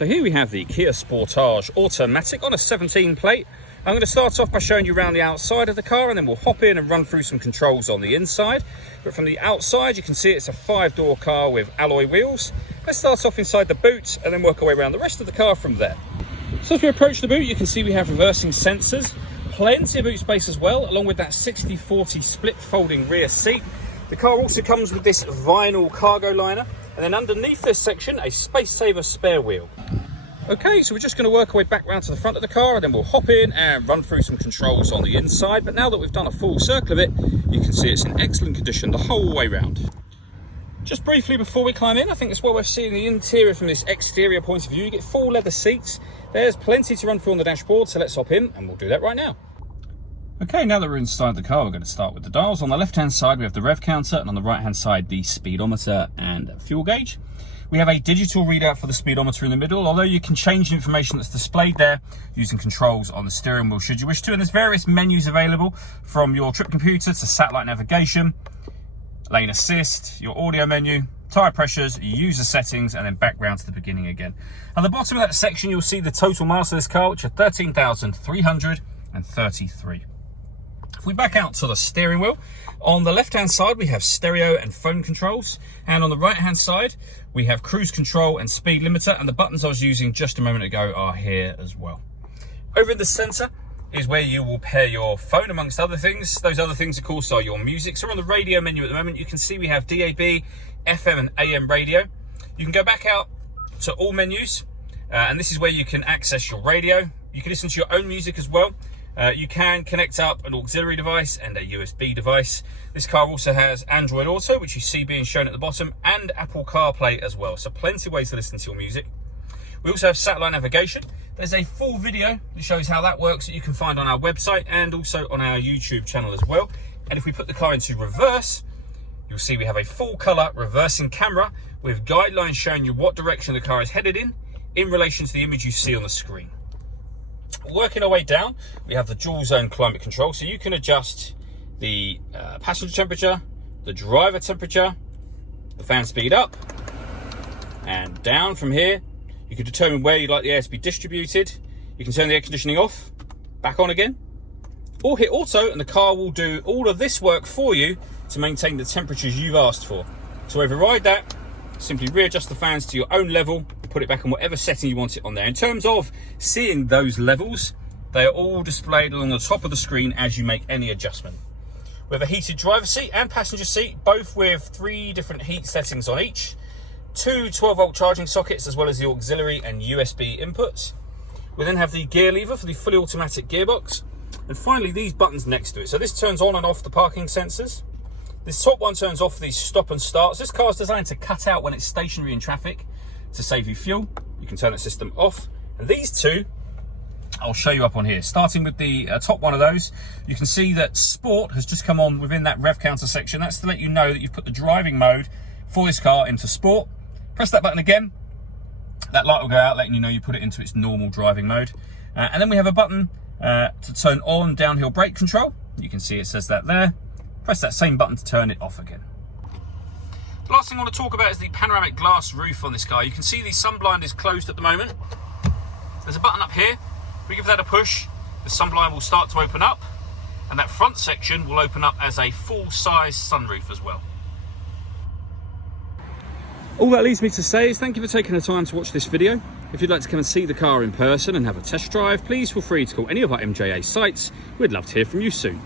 So here we have the Kia Sportage Automatic on a 17 plate. I'm going to start off by showing you around the outside of the car, and then we'll hop in and run through some controls on the inside. But from the outside, you can see it's a 5-door car with alloy wheels. Let's start off inside the boot and then work our way around the rest of the car from there. So as we approach the boot, you can see we have reversing sensors, plenty of boot space as well, along with that 60/40 split folding rear seat. The car also comes with this vinyl cargo liner, and then underneath this section, a space saver spare wheel. Okay, so we're just going to work our way back round to the front of the car, and then we'll hop in and run through some controls on the inside. But now that we've done a full circle of it, you can see it's in excellent condition the whole way round. Just briefly before we climb in, I think it's well worth seeing the interior from this exterior point of view. You get full leather seats. There's plenty to run through on the dashboard, so let's hop in and we'll do that right now. Okay, now that we're inside the car, we're going to start with the dials. On the left-hand side, we have the rev counter, and on the right-hand side, the speedometer and fuel gauge. We have a digital readout for the speedometer in the middle, although you can change the information that's displayed there using controls on the steering wheel should you wish to. And there's various menus available, from your trip computer to satellite navigation, lane assist, your audio menu, tyre pressures, user settings, and then back round to the beginning again. At the bottom of that section, you'll see the total miles of this car, which are 13,333. If we back out to the steering wheel, on the left-hand side, we have stereo and phone controls. And on the right-hand side, we have cruise control and speed limiter. And the buttons I was using just a moment ago are here as well. Over in the center is where you will pair your phone, amongst other things. Those other things, of course, are your music. So on the radio menu at the moment, you can see we have DAB, FM and AM radio. You can go back out to all menus, and this is where you can access your radio. You can listen to your own music as well. You can connect up an auxiliary device and a USB device. This car also has Android Auto, which you see being shown at the bottom, and Apple CarPlay as well. So plenty of ways to listen to your music. We also have satellite navigation. There's a full video that shows how that works that you can find on our website and also on our YouTube channel as well. And if we put the car into reverse, you'll see we have a full color reversing camera with guidelines showing you what direction the car is headed in relation to the image you see on the screen. Working our way down, we have the dual zone climate control, so you can adjust the passenger temperature, the driver temperature, the fan speed up and down. From here, you can determine where you'd like the air to be distributed. You can turn the air conditioning off, back on again, or hit auto, and the car will do all of this work for you to maintain the temperatures you've asked for. To override that, simply readjust the fans to your own level, put it back on whatever setting you want it on there. In terms of seeing those levels, they are all displayed along the top of the screen as you make any adjustment. We have a heated driver seat and passenger seat, both with 3 different heat settings on each, 2 12-volt charging sockets, as well as the auxiliary and USB inputs. We then have the gear lever for the fully automatic gearbox, and finally these buttons next to it. So this turns on and off the parking sensors. This top one turns off the stop and starts. This car is designed to cut out when it's stationary in traffic to save you fuel. You can turn that system off. And these two, I'll show you up on here. Starting with the top one of those, you can see that Sport has just come on within that rev counter section. That's to let you know that you've put the driving mode for this car into Sport. Press that button again. That light will go out, letting you know you put it into its normal driving mode. And then we have a button to turn on downhill brake control. You can see it says that there. Press that same button to turn it off again. The last thing I want to talk about is the panoramic glass roof on this car. You can see the sunblind is closed at the moment. There's a button up here. If we give that a push, the sunblind will start to open up, and that front section will open up as a full-size sunroof as well. All that leaves me to say is thank you for taking the time to watch this video. If you'd like to come and see the car in person and have a test drive, please feel free to call any of our MJA sites. We'd love to hear from you soon.